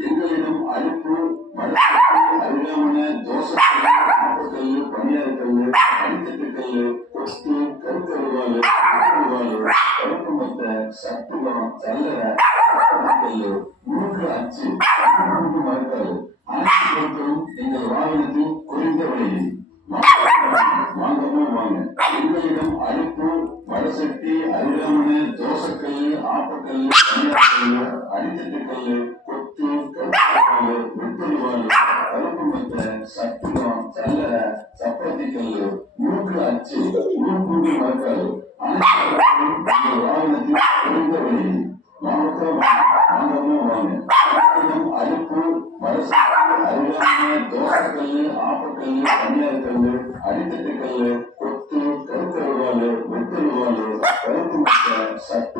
எங்களிடம் அழுப்பு அருகாமன தோசைக்கல்லு ஆப்பக்கல்லு பணியாரக்கல்லு அடித்தட்டுக்கல்லு கொத்து கருக்கருவாலு கருப்பு மத்த சத்துவம் சல்லரை கல்லு முழுக்க அச்சு மறுக்காது அனைத்து பொருட்களும் எங்கள் வாகனத்தில் குறைந்த விலையில் வாங்கவும் வாங்க. எங்களிடம் அடுப்பு வடசட்டி அருகாமன தோசைக்கல்லு ஆப்பக்கல்லு பணியாரக்கல்லு அடித்தட்டுக்கல்லு கொத்து கருக்கருவாலு வெட்டருவாலு கருப்பு மத்த சத்துவம் சல்லரை சப்பாத்தி கல்லு முழுக்க அச்சு முழுக்கூண்டு மறுக்காது அனைத்து எங்கள் வாகனத்தில் குறைந்த விலையில் வாங்கவும் வாங்க. அடுப்பு வடசட்டி அருகாமன தோசைக்கல்லு ஆப்பக்கல்லு பணியாரக்கல்லு அடித்தட்டுக்கல்லு கொத்து கருக்கருவாலு வெட்டருவாலு கருப்பு மத்த சத்து